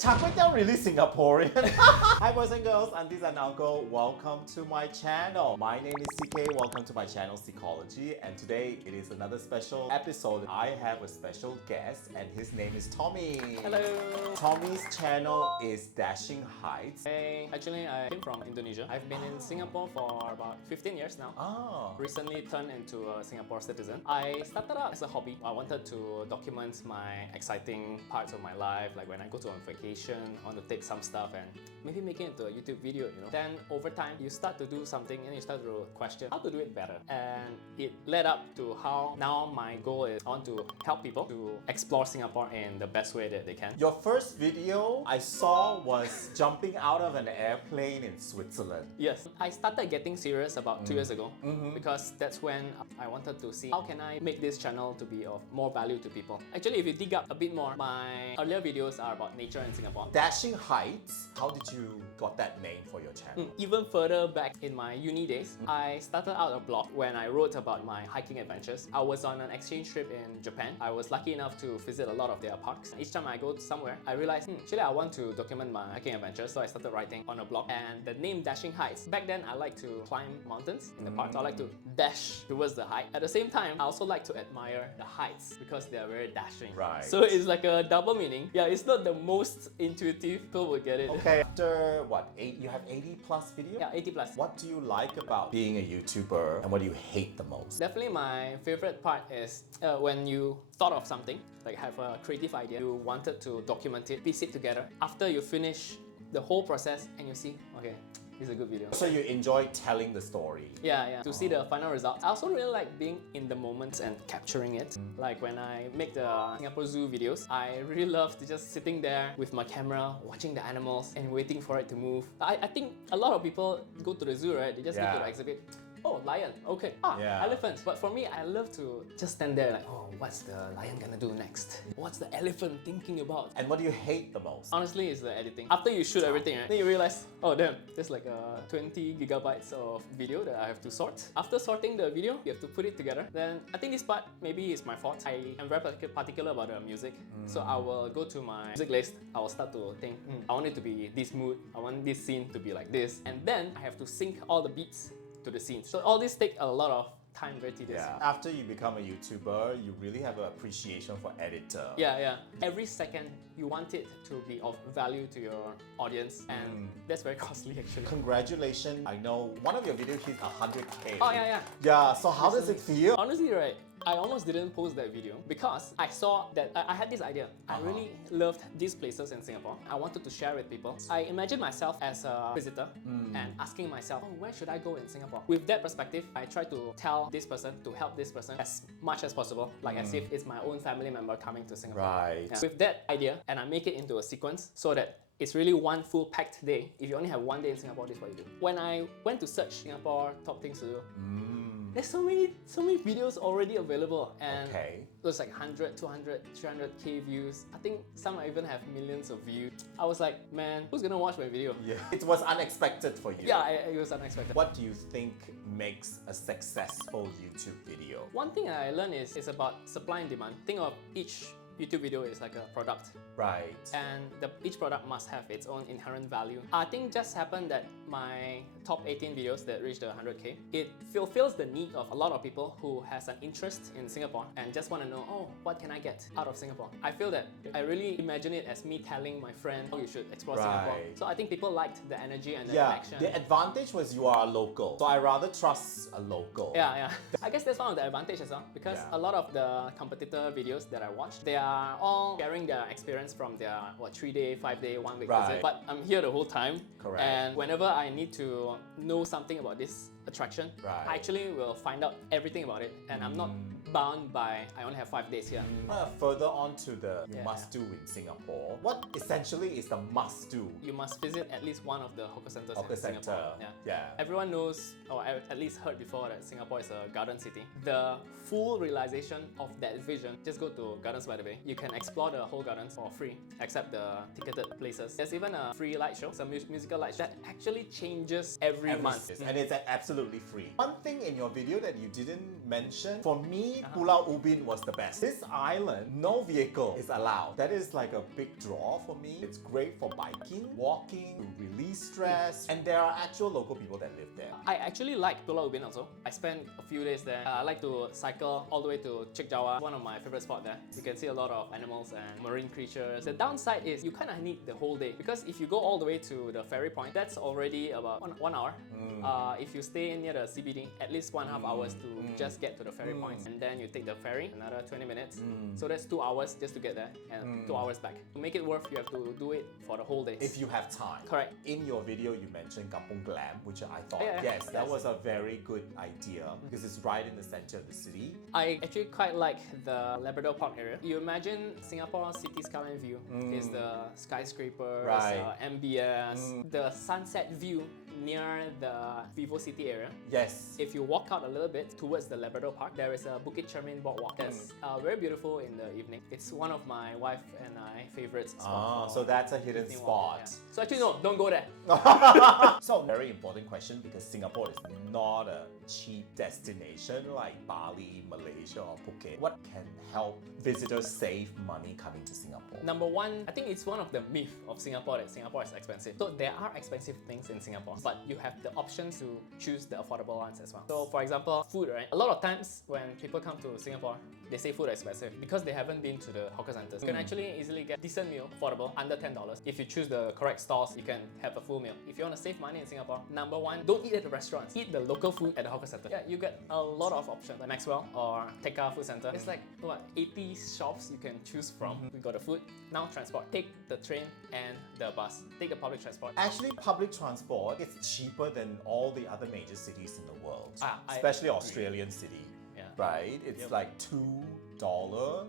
char kway teow really Singaporean? Hi boys and girls, aunties and uncle, welcome to my channel. My name is CK, welcome to my channel Psychology, and today it is another special episode. I have a special guest and his name is Tommy. Hello. Tommy's channel is Dashing Heights. Actually, I came from Indonesia. I've been in Singapore for about 15 years now. Recently turned into a Singapore citizen. I started out as a hobby. I wanted to document my exciting parts of my life, like when I go to on vacation, I want to take some stuff and maybe make it into a YouTube video, you know. Then over time, you start to do something and you start to question how to do it better. And it led up to how now my goal is I want to help people to explore Singapore in the best way that they can. Your first video I saw was jumping out of an airplane in Switzerland. Yes, I started getting serious about 2 years ago because that's when I wanted to see how can I make this channel to be of more value to people. Actually, if you dig up a bit more, my earlier videos are about nature in Singapore. Dashing Heights, how did you got that name for your channel? Even further back in my uni days, I started out a blog when I wrote about my hiking adventures. I was on an exchange trip in Japan. I was lucky enough to visit a lot of their parks. Each time I go somewhere, I realized, actually I want to document my hiking adventures, so I started writing on a blog. And the name Dashing Heights, back then I like to climb mountains in the park, so I like to dash towards the height. At the same time, I also like to admire the heights because they are very dashing. Right. So it's like a double meaning. Yeah, it's not the most intuitive, people would get it. Okay, after what, you have 80 plus videos? Yeah, 80 plus. What do you like about being a YouTuber and what do you hate the most? Definitely my favorite part is when you thought of something, like have a creative idea, you wanted to document it, piece it together. After you finish the whole process and you see, okay, this is a good video. So you enjoy telling the story? Yeah. To see the final result. I also really like being in the moment and capturing it. Like when I make the Singapore Zoo videos, I really love to just sitting there with my camera, watching the animals and waiting for it to move. I think a lot of people go to the zoo, right? They just go to the exhibit. Oh, lion, okay. Elephant. But for me, I love to just stand there like, oh, what's the lion gonna do next? What's the elephant thinking about? And what do you hate the most? Honestly, it's the editing. After you shoot everything, right, then you realize, oh damn, there's like 20 gigabytes of video that I have to sort. After sorting the video, you have to put it together. Then I think this part maybe is my fault. I am very particular about the music. So I will go to my music list. I will start to think, I want it to be this mood. I want this scene to be like this. And then I have to sync all the beats to the scenes. So all this take a lot of time, very tedious. Yeah. After you become a YouTuber, you really have an appreciation for editor. Yeah. Every second you want it to be of value to your audience, and that's very costly actually. Congratulations. I know one of your videos hit 100k. Oh yeah. Yeah, so how does it feel? Honestly, right, I almost didn't post that video because I saw that I had this idea. I really loved these places in Singapore. I wanted to share with people. I imagined myself as a visitor and asking myself, oh, where should I go in Singapore? With that perspective, I try to tell this person to help this person as much as possible, like as if it's my own family member coming to Singapore. Right. Yeah. With that idea, and I make it into a sequence so that it's really one full packed day. If you only have one day in Singapore, this is what you do. When I went to search Singapore top things to do, there's so many videos already available, and there's like 100, 200, 300k views. I think some even have millions of views. I was like, man, who's gonna watch my video? Yeah, it was unexpected for you. Yeah, it was unexpected. What do you think makes a successful YouTube video? One thing I learned is it's about supply and demand. Think of each YouTube video is like a product. Right. And each product must have its own inherent value. I think just happened that my top 18 videos that reached 100k, it fulfills the need of a lot of people who has an interest in Singapore and just want to know, oh, what can I get out of Singapore? I feel that I really imagine it as me telling my friend, oh, you should explore Singapore. So I think people liked the energy and the connection. The advantage was you are a local. So I rather trust a local. Yeah. I guess that's one of the advantages as well, because a lot of the competitor videos that I watch, they are all sharing their experience from their 3-day, 5-day, 1-week visit. But I'm here the whole time. Correct. And whenever I need to know something about this attraction, I actually will find out everything about it, and I'm not bound by I only have 5 days here. Further on to the must-do in Singapore. What essentially is the must-do? You must visit at least one of the hawker centers in Singapore. Yeah. Everyone knows, or at least heard before, that Singapore is a garden city. The full realization of that vision, just go to Gardens by the Bay. You can explore the whole gardens for free, except the ticketed places. There's even a free light show, some musical light show that actually changes every month. And it's absolutely free. One thing in your video that you didn't mention, for me, me, Pulau Ubin was the best. This island, no vehicle is allowed. That is like a big draw for me. It's great for biking, walking, to release stress, and there are actual local people that live there. I actually like Pulau Ubin also. I spent a few days there. I like to cycle all the way to Chek Jawa, one of my favorite spots there. You can see a lot of animals and marine creatures. The downside is you kind of need the whole day because if you go all the way to the ferry point, that's already about one hour. If you stay near the CBD, at least 1.5 hours to just get to the ferry points, and then you take the ferry, another 20 minutes. So that's 2 hours just to get there and 2 hours back. To make it worth, you have to do it for the whole day. If you have time. Correct. In your video, you mentioned Kampung Glam, which I thought, Yeah, yes, that yes. was a very good idea because it's right in the center of the city. I actually quite like the Labrador Park area. You imagine Singapore city skyline view is the skyscrapers, Right. MBS, the sunset view near the Vivo City area. Yes. If you walk out a little bit towards the Labrador Park, there is a Bukit Cermin boardwalk that's very beautiful in the evening. It's one of my wife and I favorite spots. So that's a hidden evening walk, spot. yeah. So actually no, don't go there. So very important question because Singapore is not a cheap destination like Bali, Malaysia or Phuket. What can help visitors save money coming to Singapore? Number one, I think it's one of the myths of Singapore that Singapore is expensive. So there are expensive things in Singapore, but you have the options to choose the affordable ones as well. So for example, food, right? A lot of times when people come to Singapore, they say food is expensive because they haven't been to the hawker centers. You can actually easily get decent meal, affordable, under $10. If you choose the correct stores, you can have a full meal. If you want to save money in Singapore, number one, don't eat at the restaurants. Eat the local food at the hawker center. Yeah, you get a lot of options like Maxwell or Tekka Food Center. It's like, what, 80 shops you can choose from. We got the food. Now transport. Take the train and the bus. Take the public transport. Actually, public transport is cheaper than all the other major cities in the world, I especially agree. Australian city. Yeah. Right? It's like $2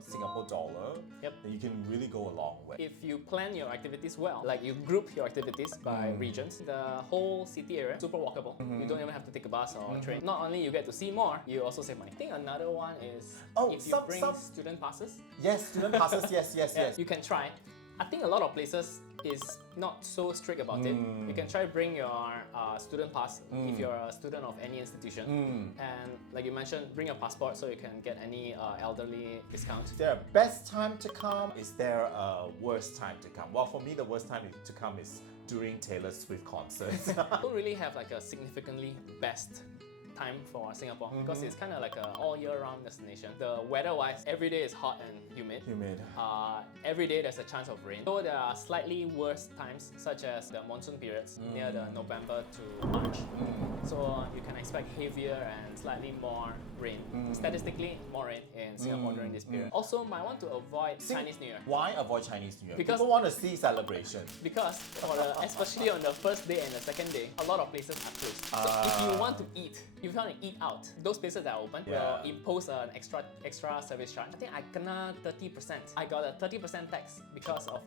Singapore dollar. Yep. Then you can really go a long way. If you plan your activities well, like you group your activities by regions, the whole city area super walkable. You don't even have to take a bus or a train. Not only you get to see more, you also save money. I think another one is if you bring student passes. Yes, student passes. Yes. You can try. I think a lot of places is not so strict about it. You can try bring your student pass if you're a student of any institution. And like you mentioned, bring your passport so you can get any elderly discount. Is there a best time to come? Is there a worst time to come? Well, for me, the worst time to come is during Taylor Swift concerts. Don't really have like a significantly best time for Singapore because it's kind of like a all year round destination. The weather wise, every day is hot and humid. Every day there's a chance of rain. So there are slightly worse times such as the monsoon periods near the November to March. So you can expect heavier and slightly more rain. Statistically, more rain in Singapore during this period. Also, might want to avoid Chinese New Year. Why avoid Chinese New Year? Because people want to see celebration. Because especially on the first day and the second day, a lot of places are closed. So if you want to eat, if you want to eat out, those places that are open will impose an extra service charge. I think I kena 30%. I got a 30% tax because of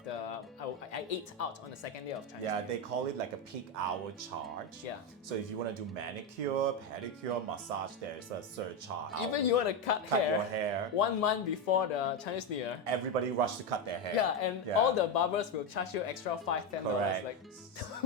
I ate out on the second day of Chinese New Year. They call it like a peak hour charge. Yeah. So if you want to do manicure, pedicure, massage, there's a surcharge. Even you want to cut your hair 1 month before the Chinese New Year. Everybody rush to cut their hair. Yeah, and all the barbers will charge you extra $5-10. Correct. Like,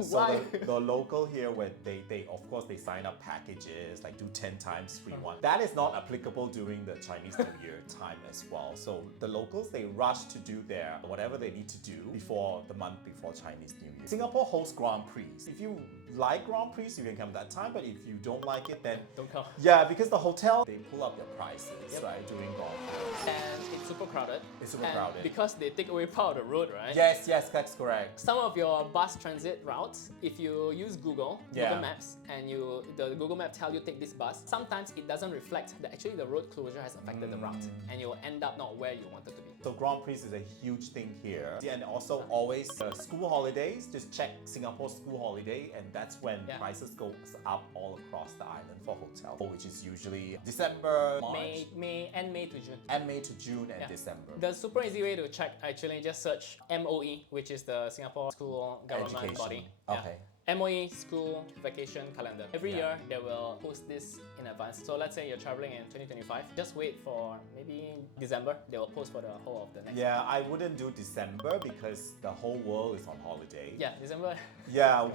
so why? the local here, where they of course they sign up packages like do 10 times free one. That is not applicable during the Chinese New Year time as well. So the locals, they rush to do their whatever they need to do before the month before Chinese New Year. Singapore hosts Grand Prix. If you like Grand Prix, you can come that time. But if you don't like it, then don't come. Yeah, because the hotel, they pull up their prices right during Grand Prix. And it's super crowded. It's super crowded. Because they take away part of the road, right? Yes, that's correct. Some of your bus transit routes, if you use Google Maps, and the Google Map tell you take this bus, sometimes it doesn't reflect that actually the road closure has affected the route, and you'll end up not where you wanted to be. So Grand Prix is a huge thing here. And also always school holidays, just check Singapore school holiday, and that's when prices go up all across the island for hotel, which is usually December, March. May to June. And May to June and December. The super easy way to check, actually just search MOE, which is the Singapore School Government Education Body. Okay. MOE school vacation calendar. Every year they will post this in advance. So let's say you're traveling in 2025, just wait for maybe December. They will post for the whole of the next year. Yeah, I wouldn't do December because the whole world is on holiday. Yeah, December. Yeah,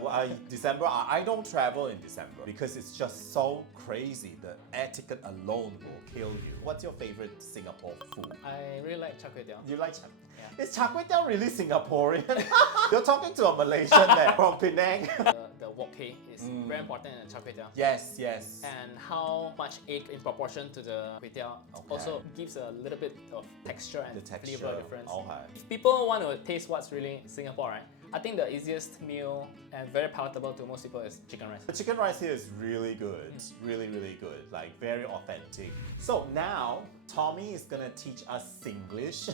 December, I don't travel in December because it's just so crazy. The etiquette alone will kill you. What's your favorite Singapore food? I really like char kway teow. You like char? Yeah. Is char kway teow really Singaporean? You're talking to a Malaysian there from Penang. The wok hei is very important in char kway teow. Yes, yes. And how much egg in proportion to the kway teow also gives a little bit of texture and flavor difference. Okay. If people want to taste what's really Singapore, right? I think the easiest meal and very palatable to most people is chicken rice. The chicken rice here is really good. Really, really good. Like very authentic. So now, Tommy is gonna teach us Singlish,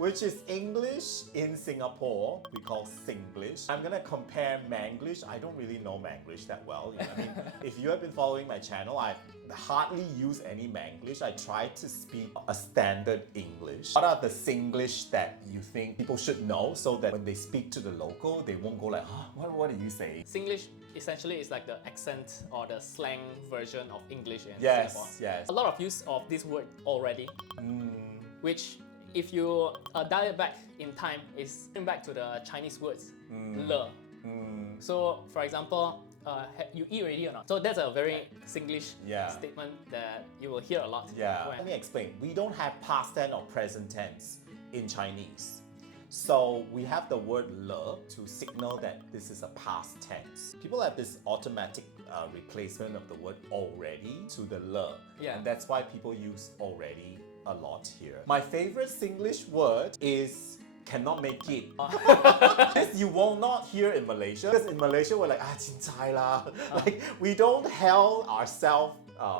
which is English in Singapore. We call Singlish. I'm gonna compare Manglish. I don't really know Manglish that well. You know what I mean? If you have been following my channel, I hardly use any Manglish. I try to speak a standard English. What are the Singlish that you think people should know so that when they speak to the local, they won't go like, huh, what did you say? Singlish essentially is like the accent or the slang version of English in Yes, Singapore. yes. A lot of use of this word already, which if you dial it back in time is back to the Chinese words, le. So for example, you eat already or not? So that's a very Singlish statement that you will hear a lot. Yeah. Let me explain. We don't have past tense or present tense in Chinese. So we have the word le to signal that this is a past tense. People have this automatic replacement of the word already to the le. Yeah. And that's why people use already a lot here. My favorite Singlish word is cannot make it. This you will not hear in Malaysia. Because in Malaysia we're like, cincai lah. Like we don't held ourselves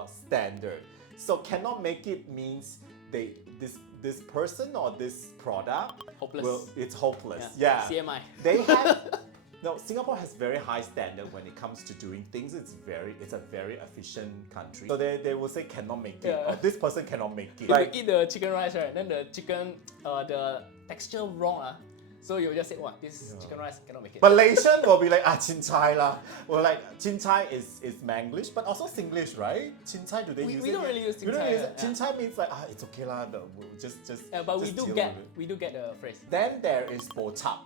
standard. So cannot make it means this person or this product Hopeless. it's hopeless. Yeah. CMI. They have no, Singapore has very high standard when it comes to doing things. It's a very efficient country. So they will say cannot make it. Or this person cannot make it. If you eat the chicken rice, right? Then the chicken, the texture wrong. So you just say, what? This chicken rice cannot make it. Malaysian will be like, cincai lah. Or like, cincai is Manglish, but also Singlish, right? Cincai, do they use it? We don't really use We don't cincai. use it. Cincai means like, it's okay lah. Just but we just do deal get with it. the phrase. Then there is bo chap.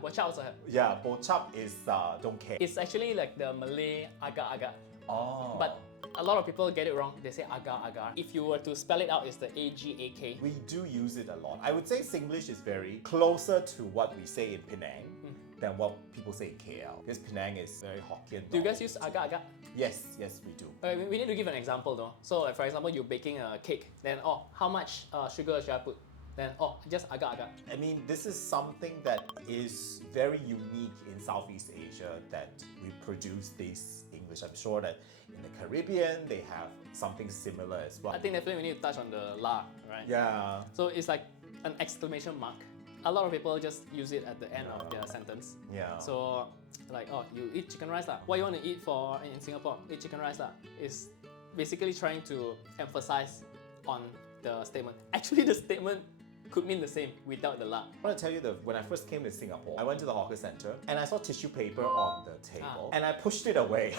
Bocap also have. Yeah, bo chap is don't care. It's actually like the Malay agak-agak. Oh. But a lot of people get it wrong. They say agar-agar. If you were to spell it out, it's the A-G-A-K. We do use it a lot. I would say Singlish is very closer to what we say in Penang than what people say in KL. Because Penang is very Hokkien. Do you guys use agar-agar? Yes, we do. We need to give an example though. So like, for example, you're baking a cake. Then, how much sugar should I put? Then, just agar-agar. I mean, this is something that is very unique in Southeast Asia that we produce this English. I'm sure that in the Caribbean, they have something similar as well. I think definitely we need to touch on the la, right? Yeah. So it's like an exclamation mark. A lot of people just use it at the end of their sentence. Yeah. So like, you eat chicken rice lah. What you want to eat for in Singapore? Eat chicken rice lah. Is basically trying to emphasize on the statement. Actually, the statement could mean the same without the la. I want to tell you that when I first came to Singapore, I went to the hawker center and I saw tissue paper on the table and I pushed it away.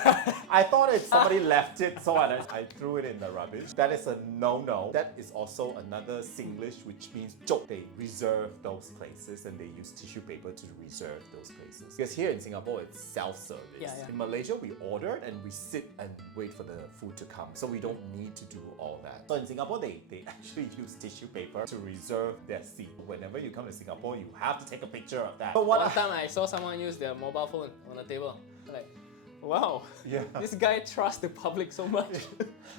I thought somebody left it, so I threw it in the rubbish. That is a no-no. That is also another Singlish, which means joke. They reserve those places and they use tissue paper to reserve those places. Because here in Singapore, it's self-service. Yeah. In Malaysia, we order and we sit and wait for the food to come. So we don't need to do all that. So in Singapore, they actually use tissue paper to reserve their seat. Whenever you come to Singapore, you have to take a picture of that. So One time I saw someone use their mobile phone on the table. Like, wow, this guy trusts the public so much.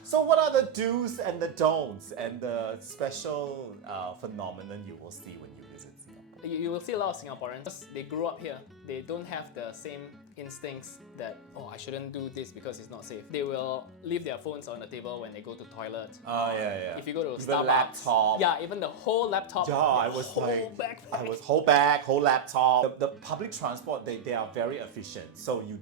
So what are the do's and the don'ts and the special phenomenon you will see when you visit Singapore? You will see a lot of Singaporeans. They grew up here. They don't have the same instincts that, I shouldn't do this because it's not safe. They will leave their phones on the table when they go to toilet. Oh, yeah. If you go to even Starbucks. laptop. Yeah, even the whole laptop. Yeah, I was whole like, backpack. I was whole bag, whole laptop. The public transport, they are very efficient. So you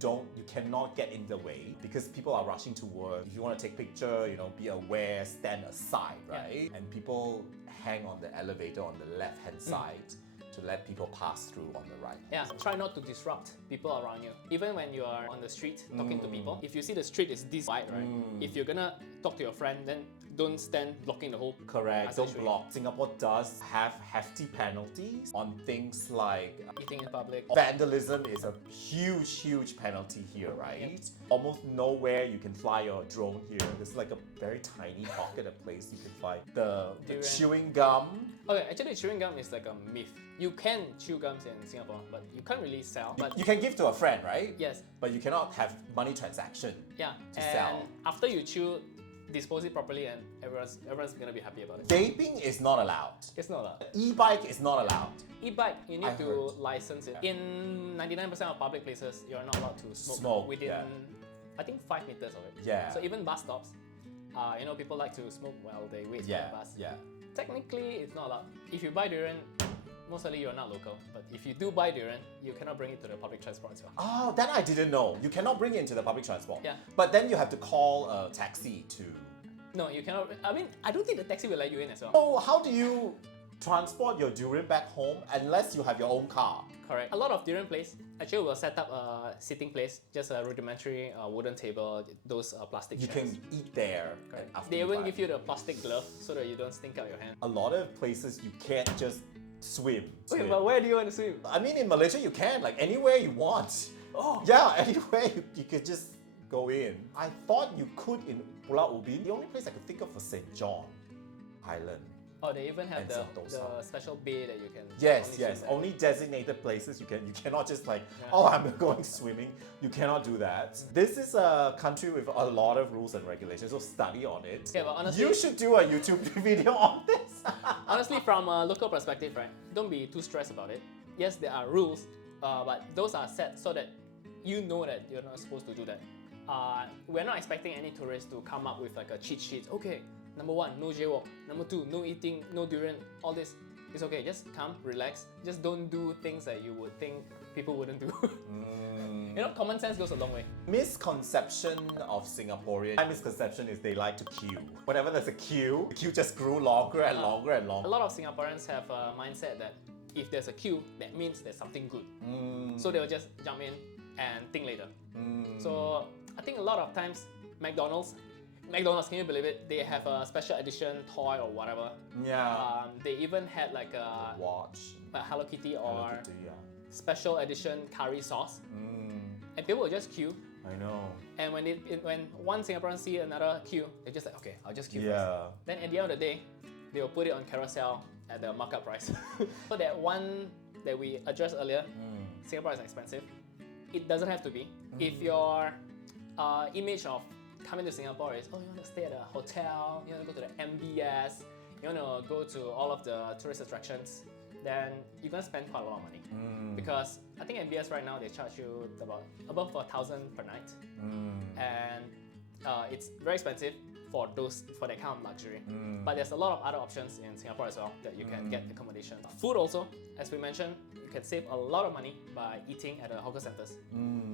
cannot get in the way because people are rushing to work. If you want to take picture, be aware, stand aside, right? And people hang on the elevator on the left-hand side. to let people pass through on the right. Yeah, try not to disrupt people around you. Even when you are on the street talking to people, if you see the street is this wide, right? If you're gonna talk to your friend, then don't stand blocking the whole Correct, passage don't block. Singapore does have hefty penalties on things like eating in public. vandalism is a huge penalty here, right? Almost nowhere you can fly your drone here. There's like a very tiny pocket of place you can fly. The chewing gum. Okay, actually chewing gum is like a myth. You can chew gums in Singapore, but you can't really sell. But You can give to a friend, right? yes, But you cannot have money transaction. yeah. To And sell. after you chew, dispose it properly, and everyone's gonna be happy about it. Vaping is not allowed. It's not allowed. E-bike is not allowed. E-bike, you need I to heard. license it. In 99% of public places, you're not allowed to Smoke, within, yeah. I think, 5 meters of it. Yeah. So even bus stops, people like to smoke while they wait for Yeah, the bus. yeah. Technically, it's not allowed. If you buy durian, most likely you're not local. But if you do buy durian, you cannot bring it to the public transport as well. Oh, that I didn't know. You cannot bring it into the public transport. Yeah. But then you have to call a taxi to... No, you cannot. I mean, I don't think the taxi will let you in as well. So how do you transport your durian back home unless you have your own car? Correct. A lot of durian place actually will set up a sitting place, just a rudimentary wooden table, those plastic You chairs. can eat there. Correct. After They you even buy. give you the plastic glove so that you don't stink out your hand. A lot of places you can't just swim. Wait, but where do you want to swim? I mean, in Malaysia you can, like anywhere you want. Oh, Yeah, anywhere you could just go in. I thought you could in Pulau Ubin. The only place I could think of was St. John Island. oh, they even have And the Sentosa. special bay that you can. Yes, only yes. swim there. Only designated places you cannot just like, Yeah. oh, I'm going swimming. You cannot do that. This is a country with a lot of rules and regulations, so study on it. Yeah, but honestly, You should do a YouTube video on this. honestly, from a local perspective, right? Don't be too stressed about it. Yes, there are rules, but those are set so that you know that you're not supposed to do that. We're not expecting any tourists to come up with like a cheat sheet. Okay, number 1, no jaywalk. Number 2, no eating, no durian. All this is okay. Just come, relax. Just don't do things that you would think people wouldn't do. Common sense goes a long way. Misconception of Singaporean. My misconception is they like to queue. Whenever there's a queue, the queue just grew longer and longer and A longer. lot of Singaporeans have a mindset that if there's a queue, that means there's something good. So they'll just jump in and think later. So I think a lot of times McDonald's, can you believe it? They have a special edition toy or whatever. Yeah. They even had like a Watch. Hello Kitty or Hello Kitty, yeah. special edition curry sauce, and people will just queue. I know. And when one Singaporean see another queue, they're just like, okay, I'll just queue first. Yeah. Then at the end of the day, they will put it on carousel at the markup price. So that one that we addressed earlier, Singapore is expensive. It doesn't have to be. If your image of coming to Singapore is, oh, you want to stay at a hotel, you want to go to the MBS, you want to go to all of the tourist attractions, then you're going to spend quite a lot of money. Because I think MBS right now, they charge you about above 1,000 per night. And it's very expensive for that kind of luxury. But there's a lot of other options in Singapore as well that you can get accommodation. Food also, as we mentioned, you can save a lot of money by eating at the hawker centers.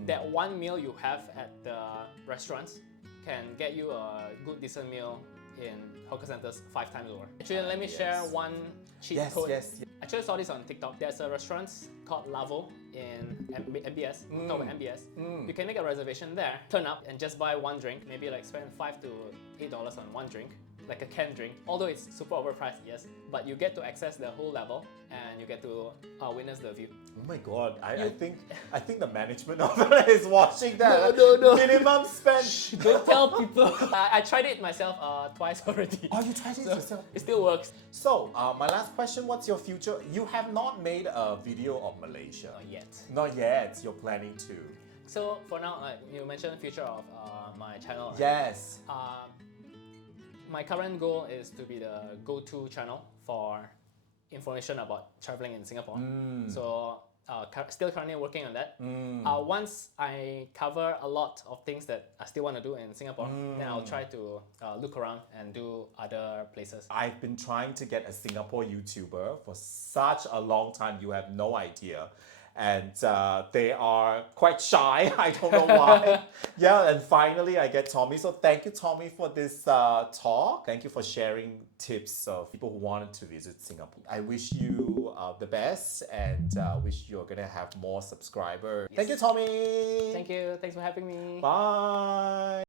That one meal you have at the restaurants can get you a good decent meal in hawker centers 5 times over. Actually, let me share one cheat code. Yes. I actually saw this on TikTok. There's a restaurant called Lavo in MBS, talk about MBS. You can make a reservation there, turn up and just buy one drink, maybe like spend $5 to $8 on one drink, like a canned drink. Although it's super overpriced, yes, but you get to access the whole level and you get to witness the view. Oh my god, I think the management of it is watching that. No. Minimum spend. Don't tell people. I tried it myself twice already. Oh, you tried it yourself? It still works. So, my last question, what's your future? You have not made a video of Malaysia. Not yet. Not yet, you're planning to. So for now, you mentioned the future of my channel. Right? Yes. My current goal is to be the go-to channel for information about traveling in Singapore. So still currently working on that. Once I cover a lot of things that I still want to do in Singapore, then I'll try to look around and do other places. I've been trying to get a Singapore YouTuber for such a long time, you have no idea. and they are quite shy. I don't know why. Yeah, and finally I get Tommy. So thank you, Tommy, for this talk. Thank you for sharing tips of people who wanted to visit Singapore. I wish you the best and wish you're gonna have more subscribers. Thank you, Tommy. Thank you. Thanks for having me. Bye.